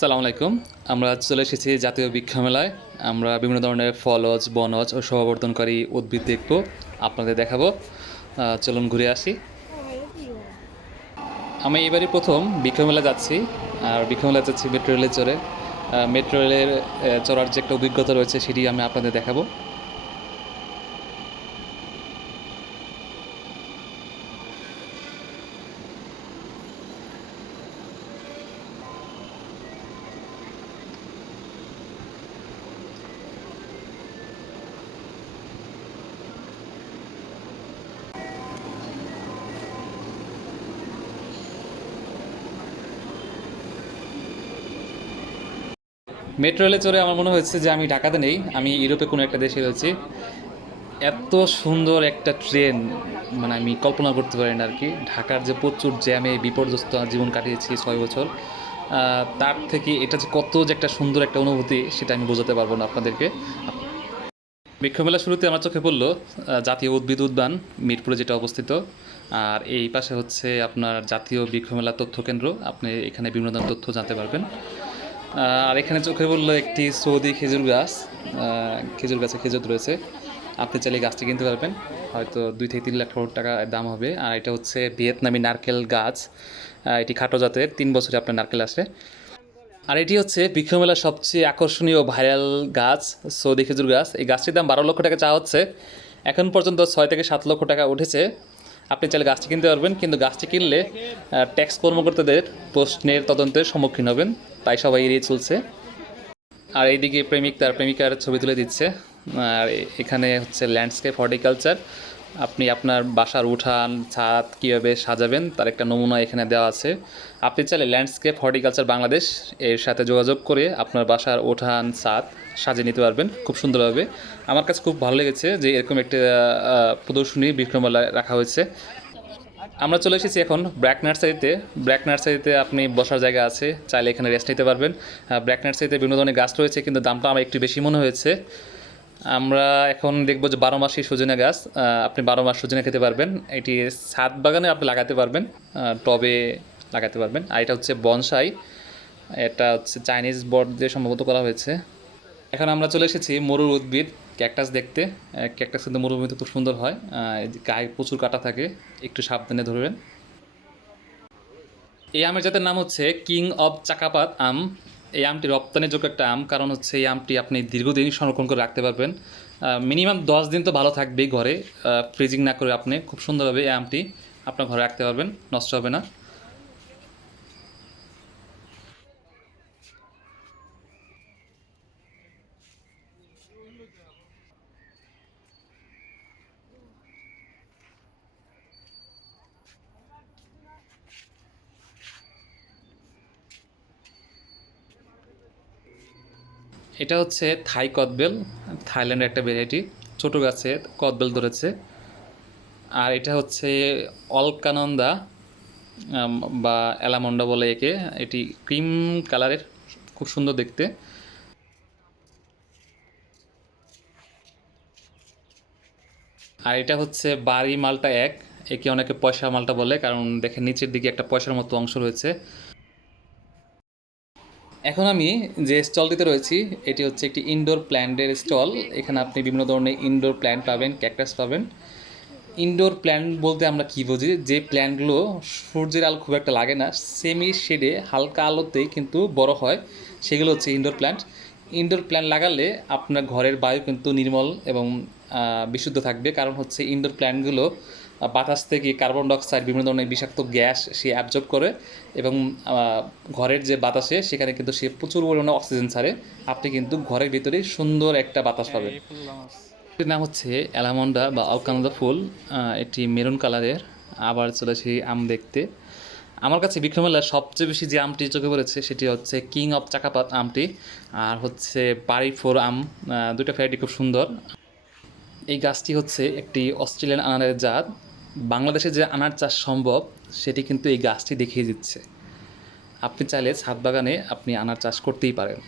আসসালামু আলাইকুম। আমরা চলে এসেছি জাতীয় বৃক্ষ মেলায় আমরা বিভিন্ন ধরনের ফলজ, বনজ ও সহবর্ধনকারী উদ্ভিদ দেখব, আপনাদের দেখাবো। চলুন ঘুরে আসি। আমি এবারই প্রথম বৃক্ষ মেলা যাচ্ছি, আর বৃক্ষ মেলা যাচ্ছি মেট্রো রেলে চড়ে। মেট্রো রেলের চড়ার যে একটা অভিজ্ঞতা রয়েছে সেটি আমি আপনাদের দেখাবো। মেট্রো রেলে চড়ে আমার মনে হয়েছে যে আমি ঢাকাতে নেই, আমি ইউরোপে কোনো একটা দেশে রয়েছি এত সুন্দর একটা ট্রেন মানে আমি কল্পনা করতে পারি না আর কি। ঢাকার যে প্রচুর জ্যামে বিপর্যস্ত জীবন কাটিয়েছি ছয় বছর তার থেকে এটা যে কত যে একটা সুন্দর একটা অনুভূতি, সেটা আমি বোঝাতে পারব না আপনাদেরকে। বৃক্ষমেলা শুরুতে আমার চোখে পড়ল জাতীয় উদ্ভিদ উদ্যান, মিরপুরে যেটা অবস্থিত। আর এই পাশে হচ্ছে আপনার জাতীয় বৃক্ষমেলা তথ্য কেন্দ্র, আপনি এখানে ধরনের তথ্য জানতে পারবেন। আর এখানে চোখে পড়ল একটি সৌদি খেজুর গাছ। খেজুর গাছে খেজুর রয়েছে। আপনি চাইলে গাছটি কিনতে পারবেন। হয়তো দুই থেকে তিন লাখ টাকা দাম হবে। আর এটা হচ্ছে ভিয়েতনামি নারকেল গাছ। এটি খাটো জাতের। তিন বছরে আপনার নারকেল আসে আর এটি হচ্ছে বৃক্ষমেলার সবচেয়ে আকর্ষণীয় ভাইরাল গাছ, সৌদি খেজুর গাছ। এই গাছটির দাম বারো লক্ষ টাকা চাওয়া হচ্ছে। এখন পর্যন্ত ছয় থেকে সাত লক্ষ টাকা উঠেছে। আপনি চাইলে গাছটি কিনতে পারবেন। কিন্তু গাছটি কিনলে ট্যাক্স কর্মকর্তাদের প্রশ্নের তদন্তের সম্মুখীন হবেন। তাই সবাই এড়িয়ে চলছে। আর এইদিকে প্রেমিক তার প্রেমিকার ছবি তুলে দিচ্ছে। আর এখানে হচ্ছে ল্যান্ডস্কেপ হর্টিকালচার আপনি আপনার বাসার উঠান, ছাদ কীভাবে সাজাবেন তার একটা নমুনা এখানে দেওয়া আছে। আপনি চাইলে ল্যান্ডস্কেপ হর্টিকালচার বাংলাদেশ এর সাথে যোগাযোগ করে আপনার বাসার উঠান, ছাদ সাজিয়ে নিতে পারবেন খুব সুন্দরভাবে। আমার কাছে খুব ভালো লেগেছে যে এরকম একটা প্রদর্শনী বিক্রমালয় রাখা হয়েছে। আমরা চলে এসেছি এখন ব্র্যাক নার্সারিতে। ব্র্যাক নার্সারিতে আপনি বসার জায়গা আছে, চাইলে এখানে রেস্ট নিতে পারবেন। ব্র্যাক নার্সারিতে বিভিন্ন ধরনের গাছ রয়েছে, কিন্তু দামটা আমার একটু বেশি মনে হয়েছে। আমরা এখন দেখব যে বারো মাসি সজনে গাছ আপনি বারো মাস সজনে খেতে পারবেন। এটি ছাদ বাগানে আপনি লাগাতে পারবেন টবে লাগাতে পারবেন। আর এটা হচ্ছে বনসাই। এটা হচ্ছে চাইনিজ বর্ড দিয়ে সম্ভবত করা হয়েছে। এখন আমরা চলে এসেছি মরুর উদ্ভিদ। ক্যাকটাস দেখতে ক্যাকটাস কিন্তু মরুভূমিতে খুব সুন্দর হয় গায়ে প্রচুর কাটা থাকে, একটু সাবধানে ধরবেন। এই আমের জাতের নাম হচ্ছে কিং অব চাকাপাত আম। এই আমটি রপ্তানিযোগ্য একটা আম, কারণ হচ্ছে এই আমটি আপনি দীর্ঘদিন সংরক্ষণ করে রাখতে পারবেন। মিনিমাম দশ দিন তো ভালো থাকবেই ঘরে ফ্রিজিং না করে আপনি খুব সুন্দরভাবে এই আমটি আপনার ঘরে রাখতে পারবেন, নষ্ট হবে না। এটা হচ্ছে থাই কদবেল, থাইল্যান্ডের একটা ভ্যারাইটি ছোট গাছে কদবেল ধরেছে। আর এটা হচ্ছে অলকানন্দা বা অ্যালামন্ডা বলে একে। এটি ক্রিম কালারের, খুব সুন্দর দেখতে। আর এটা হচ্ছে বাড়ি মালটা এক, একে অনেকে পয়সা মালটা বলে, কারণ দেখেন নিচের দিকে একটা পয়সার মতো অংশ রয়েছে। এখন আমি যে স্টলটিতে রয়েছি, এটি হচ্ছে একটি ইনডোর প্ল্যান্টের স্টল। এখানে আপনি বিভিন্ন ধরনের ইনডোর প্ল্যান্ট পাবেন ক্যাকটাস পাবেন। ইনডোর প্ল্যান্ট বলতে আমরা কি বুঝি? যে প্ল্যান্টগুলো সূর্যের আলো খুব একটা লাগে না সেমি শেডে হালকা আলোতেই কিন্তু বড় হয়। সেগুলো হচ্ছে ইনডোর প্ল্যান্ট ইনডোর প্ল্যান্ট লাগালে আপনার ঘরের বায়ু কিন্তু নির্মল এবং বিশুদ্ধ থাকবে। কারণ হচ্ছে ইনডোর প্ল্যান্টগুলো বাতাস থেকে কার্বন ডাইঅক্সাইড বিভিন্ন ধরনের বিষাক্ত গ্যাস সে অ্যাবজর্ব করে এবং ঘরের যে বাতাসে সেখানে কিন্তু সে প্রচুর পরিমাণে অক্সিজেন ছাড়ে। আপনি কিন্তু ঘরের ভিতরে সুন্দর একটা বাতাস পাবেন। এটির নাম হচ্ছে অ্যালামন্ডা বা অলকানন্দা ফুল। এটি মেরুন কালারের আবার চলেছি আম দেখতে। আমার কাছে বিক্রমেলার সবচেয়ে বেশি যে আমটি চোখে পড়েছে সেটি হচ্ছে কিং অফ চাকাপাত আমটি আর হচ্ছে বাড়ি ফোর আম দুটো ভ্যারাইটি খুব সুন্দর। এই গাছটি হচ্ছে একটি অস্ট্রেলিয়ান আনারের জাত। বাংলাদেশে যে আনার চাষ সম্ভব, সেটি কিন্তু এই গাছটি দেখিয়ে দিচ্ছে। আপনি চাইলে ছাদ বাগানে আপনি আনার চাষ করতেই পারেন।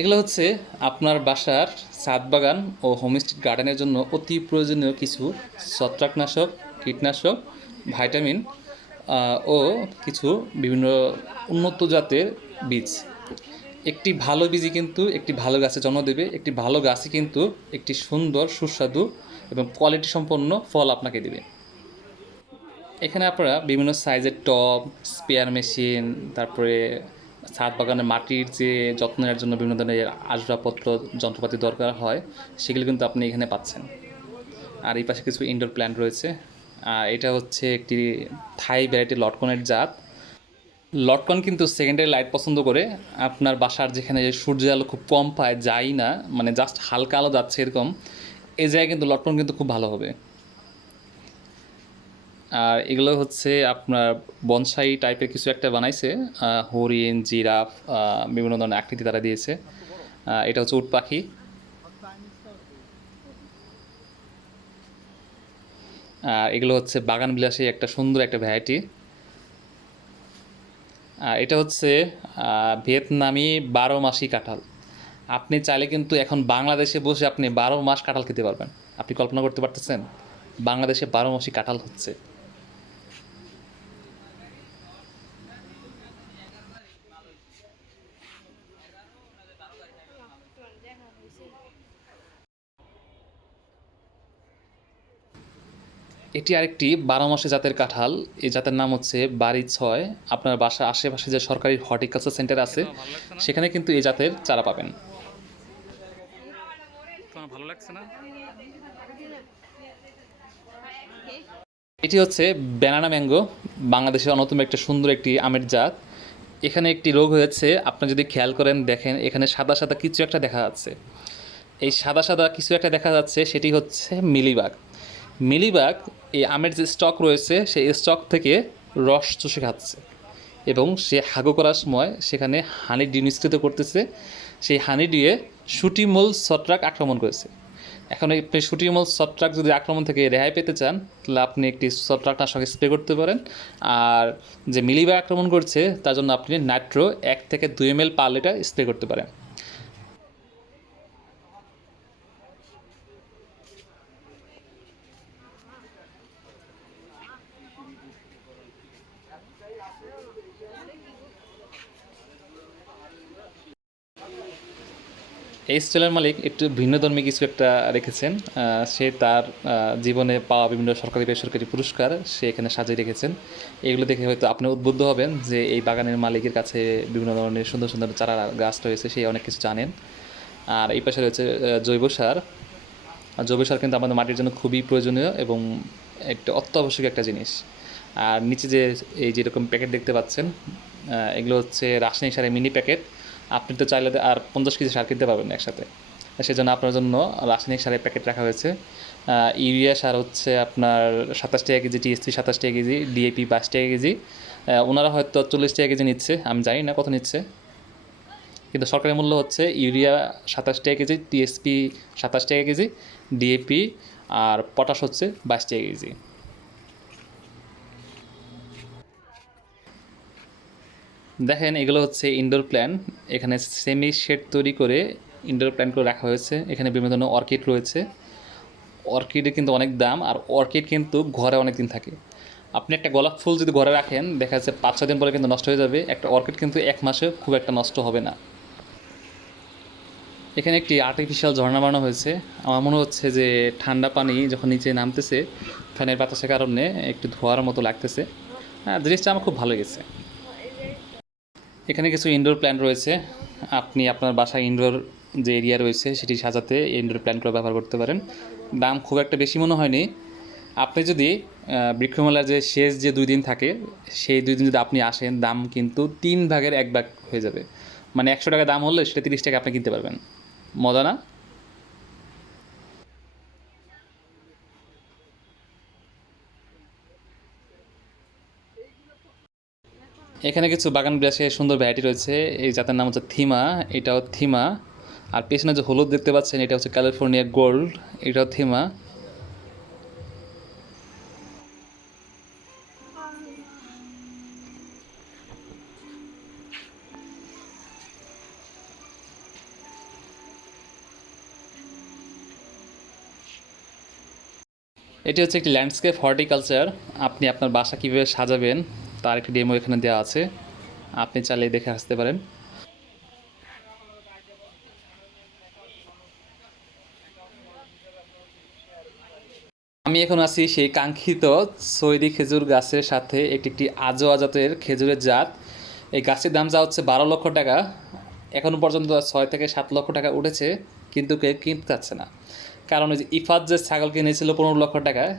এগুলো হচ্ছে আপনার বাসার ছাদ বাগান ও হোমস্টেড গার্ডেনের জন্য অতি প্রয়োজনীয় কিছু ছত্রাকনাশক, কীটনাশক, ভাইটামিন ও কিছু বিভিন্ন উন্নত জাতের বীজ। একটি ভালো বীজই কিন্তু একটি ভালো গাছে জন্ম দেবে, একটি ভালো গাছই কিন্তু একটি সুন্দর, সুস্বাদু এবং কোয়ালিটি সম্পন্ন ফল আপনাকে দেবে। এখানে আপনারা বিভিন্ন সাইজের টব স্পেয়ার মেশিন তারপরে ছাদ বাগানের মাটির যে যত্ন নেওয়ার জন্য বিভিন্ন ধরনের আসবাবপত্র, যন্ত্রপাতি দরকার হয়, সেগুলো কিন্তু আপনি এখানে পাচ্ছেন। আর এই পাশে কিছু ইনডোর প্ল্যান্ট রয়েছে। আর এটা হচ্ছে একটি থাই ভ্যারাইটি লটকনের জাত। লটকন কিন্তু সেকেন্ডারি লাইট পছন্দ করে। আপনার বাসার যেখানে সূর্যের আলো খুব কম পায় যাই না মানে জাস্ট হালকা আলো যাচ্ছে এরকম এই জায়গায় কিন্তু লটকন কিন্তু খুব ভালো হবে। আর এগুলো হচ্ছে আপনার বনসাই টাইপের কিছু একটা বানাইছে। হরিণ, জিরাফ বিভিন্ন ধরনের আকৃতি তারা দিয়েছে। এটা হচ্ছে উট পাখি। আর এগুলো হচ্ছে বাগান বিলাসী একটা সুন্দর একটা ভ্যারাইটি এটা হচ্ছে ভিয়েতনামি বারো মাসি কাঁঠাল। আপনি চাইলে কিন্তু এখন বাংলাদেশে বসে আপনি বারো মাস কাঁঠাল খেতে পারবেন। আপনি কল্পনা করতে পারতেছেন, বাংলাদেশে বারো মাসি কাঁঠাল হচ্ছে। এটি আরেকটি বারো মাসে জাতের কাঁঠাল। এই জাতের নাম হচ্ছে বাড়ি ছয়। আপনার বাসার আশেপাশে যে সরকারি হর্টিকালচার সেন্টার আছে সেখানে কিন্তু এই জাতের চারা পাবেন। ভালো লাগছে না? এটি হচ্ছে ব্যানানা ম্যাঙ্গো বাংলাদেশের অন্যতম একটা সুন্দর একটি আমের জাত। এখানে একটি রোগ হয়েছে আপনি যদি খেয়াল করেন দেখেন এখানে সাদা সাদা কিছু একটা দেখা যাচ্ছে। এই সাদা সাদা কিছু একটা দেখা যাচ্ছে সেটি হচ্ছে মিলিবাগ। মিলিবাগ এই আমের যে স্টক রয়েছে, সেই স্টক থেকে রস চষে খাচ্ছে। এবং সে হাগো করার সময় সেখানে হানি ডি নিষ্কৃত করতেছে। সেই হানি দিয়ে শুটিমূল ছত্রাক আক্রমণ করেছে। এখন আপনি শুটিমূল ছত্রাক যদি আক্রমণ থেকে রেহাই পেতে চান, তাহলে আপনি একটি ছত্রাকনাশক স্প্রে করতে পারেন। আর যে মিলিবাগ আক্রমণ করছে, তার জন্য আপনি নাইট্রো এক থেকে দুই M L per litre spray করতে পারেন। এই স্টেলের মালিক একটু ভিন্ন ভিন্নধর্মী কিছু একটা রেখেছেন। সে তার জীবনে পাওয়া বিভিন্ন সরকারি বেসরকারি পুরস্কার সে এখানে সাজিয়ে রেখেছেন। এগুলো দেখে হয়তো আপনি উদ্বুদ্ধ হবেন যে এই বাগানের মালিকের কাছে বিভিন্ন ধরনের সুন্দর সুন্দর চারা গাছ রয়েছে, সে অনেক কিছু জানেন। আর এই পাশে রয়েছে জৈব সার। জৈব সার কিন্তু আমাদের মাটির জন্য খুবই প্রয়োজনীয় এবং একটা অত্যাবশ্যক একটা জিনিস। আর নিচে যে, এই যেরকম প্যাকেট দেখতে পাচ্ছেন এগুলো হচ্ছে রাসায়নিক সারের মিনি প্যাকেট। আপনি তো চাইলে আর পঞ্চাশ কেজি সার কিনতে পারবেন একসাথে। সেজন্য আপনার জন্য রাসায়নিক সারের প্যাকেট রাখা হয়েছে। ইউরিয়া সার হচ্ছে আপনার সাতাশ টাকা কেজি টিএসপি সাতাশ টাকা কেজি ডিএপি বাইশ টাকা কেজি। ওনারা হয়তো চল্লিশ টাকা কেজি নিচ্ছে, আমি জানি না কত নিচ্ছে। কিন্তু সরকারি মূল্য হচ্ছে ইউরিয়া সাতাশ টাকা কেজি টিএসপি সাতাশ টাকা কেজি ডিএপি আর পটাশ হচ্ছে বাইশ টাকা কেজি। দেখেন, এগুলো হচ্ছে ইনডোর প্ল্যান এখানে সেমি শেড তৈরি করে ইনডোর প্ল্যানগুলো রাখা হয়েছে। এখানে বিভিন্ন ধরনের অর্কিড রয়েছে। অর্কিডের কিন্তু অনেক দাম, আর অর্কিড কিন্তু ঘরে অনেক দিন থাকে। আপনি একটা গোলাপ ফুল যদি ঘরে রাখেন, দেখা যাচ্ছে পাঁচ, ছয় দিন পরে কিন্তু নষ্ট হয়ে যাবে। একটা অর্কিড কিন্তু এক মাসে খুব একটা নষ্ট হবে না। এখানে একটি আর্টিফিশিয়াল ঝর্ণা বানানো হয়েছে। আমার মনে হচ্ছে যে ঠান্ডা পানি যখন নিচে নামতেছে, ফ্যানের বাতাসের কারণে একটু ধোয়ার মতো লাগতেছে। হ্যাঁ জিনিসটা আমার খুব ভালো গেছে এখানে কিছু ইনডোর প্ল্যান রয়েছে। আপনি আপনার বাসায় ইনডোর যে এরিয়া রয়েছে, সেটি সাজাতে ইনডোর প্ল্যানগুলো ব্যবহার করতে পারেন। দাম খুব একটা বেশি মনে হয়নি। আপনি যদি বৃক্ষমেলার যে শেষ যে দুই দিন থাকে, সেই দুই দিন যদি আপনি আসেন, দাম কিন্তু তিন ভাগের এক ভাগ হয়ে যাবে। মানে একশো টাকা দাম হলে সেটা তিরিশ টাকা আপনি কিনতে পারবেন। মজা না? এখানে কিছু বাগান বিলাসের সুন্দর ভ্যারাইটি রয়েছে। এই জাতের নাম হচ্ছে থিমা, এটাও থিমা। আর পেছনে যে হলুদ দেখতে পাচ্ছেন, এটা হচ্ছে ক্যালিফোর্নিয়া গোল্ড এটাও থিমা। এটি হচ্ছে একটি ল্যান্ডস্কেপ হর্টিকালচার আপনি আপনার বাসা কীভাবে সাজাবেন তার একটি ডেমো এখানে দেওয়া আছে। আপনি চাইলে দেখে আসতে পারেন। আমি এখন আছি সেই কাঙ্ক্ষিত সৈদি খেজুর গাছের সাথে একটি একটি আজো আজাতের খেজুরের জাত। এই গাছের দাম যা হচ্ছে বারো লক্ষ টাকা। এখনও পর্যন্ত ছয় থেকে সাত লক্ষ টাকা উঠেছে, কিন্তু কে কিনতে চাচ্ছে না। কারণ ওই যে ইফাত যে ছাগল কিনেছিল পনেরো লক্ষ টাকায়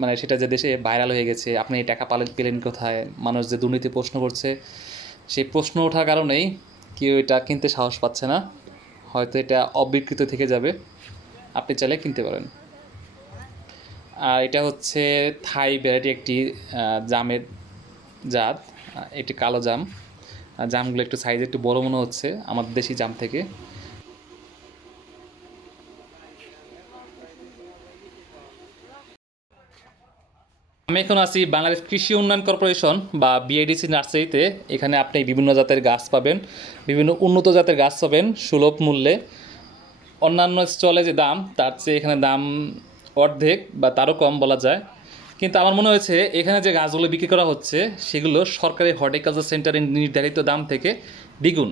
মানে সেটা যে দেশে ভাইরাল হয়ে গেছে, আপনি এই টাকা পালেন পেলেন কোথায়? মানুষ যে দুর্নীতি প্রশ্ন করছে, সেই প্রশ্ন ওঠার কারণেই কেউ এটা কিনতে সাহস পাচ্ছে না। হয়তো এটা অবিকৃত থেকে যাবে। আপনি চাইলে কিনতে পারেন। আর এটা হচ্ছে থাই ভ্যারাইটি একটি জামের জাত। একটি কালো জাম। জামগুলো একটু সাইজ একটু বড় মনে হচ্ছে, আমাদের দেশি জাম থেকে। আমি এখন আছি বাংলাদেশ কৃষি উন্নয়ন কর্পোরেশন বা বিআইডিসি নার্সারিতে। এখানে আপনি বিভিন্ন জাতের গাছ পাবেন, বিভিন্ন উন্নত জাতের গাছ পাবেন, সুলভ মূল্যে। অন্যান্য স্টলে যে দাম, তার চেয়ে এখানে দাম অর্ধেক বা তারও কম বলা যায়। কিন্তু আমার মনে হয়েছে, এখানে যে গাছগুলো বিক্রি করা হচ্ছে, সেগুলো সরকারি হর্টিকালচার সেন্টারের নির্ধারিত দাম থেকে দ্বিগুণ।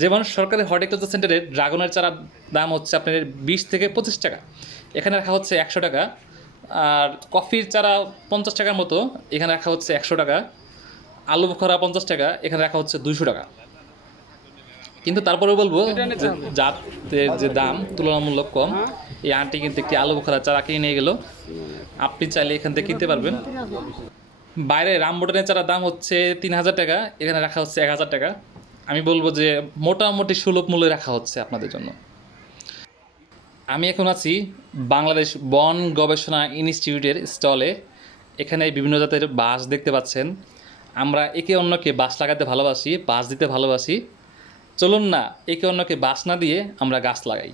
যেমন সরকারি হর্টিকালচার সেন্টারের ড্রাগনের চারার দাম হচ্ছে আপনার বিশ থেকে পঁচিশ টাকা। এখানে রাখা হচ্ছে একশো টাকা। আর কফির চারা পঞ্চাশ টাকার মতো এখানে রাখা হচ্ছে একশো টাকা। আলু বোখরা পঞ্চাশ টাকা এখানে রাখা হচ্ছে দুইশো টাকা। কিন্তু তারপরে বলব জাতের যে দাম তুলনামূলক কম এই আন্টি কিন্তু একটি আলু বোখরা চারা কিনে নিয়ে গেল। আপনি চাইলে এখান থেকে কিনতে পারবেন। বাইরে রামবটনের চারার দাম হচ্ছে তিন হাজার টাকা এখানে রাখা হচ্ছে এক হাজার টাকা। আমি বলব যে মোটামুটি সুলভ মূল্যে রাখা হচ্ছে আপনাদের জন্য। আমি এখন আছি বাংলাদেশ বন গবেষণা ইনস্টিটিউটের স্টলে। এখানে বিভিন্ন জাতের বাস দেখতে পাচ্ছেন। আমরা একে অন্যকে বাঁশ লাগাতে ভালোবাসি বাস দিতে ভালোবাসি। চলুন না, একে অন্যকে বাঁশ না দিয়ে আমরা গাছ লাগাই।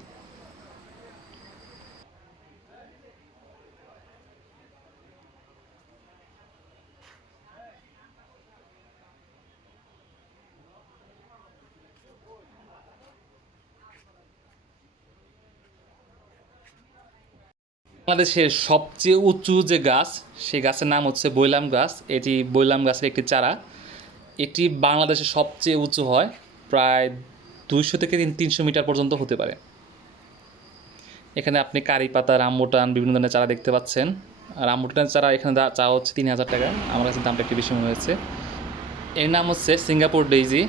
বাংলাদেশের সবচেয়ে উঁচু যে গাছ, সেই গাছের নাম হচ্ছে বৈলাম গাছ। এটি বৈলাম গাছের একটি চারা। এটি বাংলাদেশের সবচেয়ে উঁচু হয়, প্রায় দুইশো থেকে তিন তিনশো মিটার পর্যন্ত হতে পারে। এখানে আপনি কারি পাতা রামবুটান বিভিন্ন ধরনের চারা দেখতে পাচ্ছেন। রামবুটানের চারা, এখানে চা হচ্ছে তিন হাজার টাকা। আমার কাছে দামটা একটু বেশি মনে হয়েছে। এর নাম হচ্ছে সিঙ্গাপুর ডেইজি।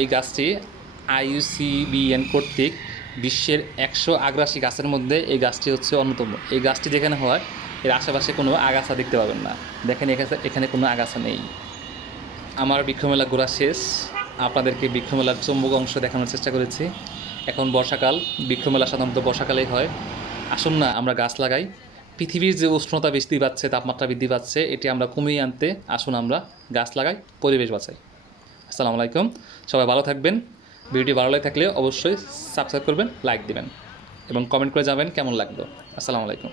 এই গাছটি আইইউসিবিএন কর্তৃক বিশ্বের একশো আগ্রাসী গাছের মধ্যে এই গাছটি হচ্ছে অন্যতম। এই গাছটি যেখানে হয়, এর আশেপাশে কোনো আগাছা দেখতে পাবেন না। দেখেন, এখানে এখানে কোনো আগাছা নেই। আমার বৃক্ষমেলা ঘোরা শেষ। আপনাদেরকে বৃক্ষমেলার চম্বক অংশ দেখানোর চেষ্টা করেছি। এখন বর্ষাকাল, বৃক্ষমেলা সাধারণত বর্ষাকালেই হয়। আসুন না, আমরা গাছ লাগাই। পৃথিবীর যে উষ্ণতা বৃদ্ধি পাচ্ছে, তাপমাত্রা বৃদ্ধি পাচ্ছে, এটি আমরা কমিয়ে আনতে আসুন আমরা গাছ লাগাই, পরিবেশ বাঁচাই। আসসালামু আলাইকুম। সবাই ভালো থাকবেন। ভিডিওটি ভালো লাগে থাকলে অবশ্যই সাবস্ক্রাইব করবেন লাইক দিবেন, এবং কমেন্ট করে যাবেন কেমন লাগল। আসসালামু আলাইকুম।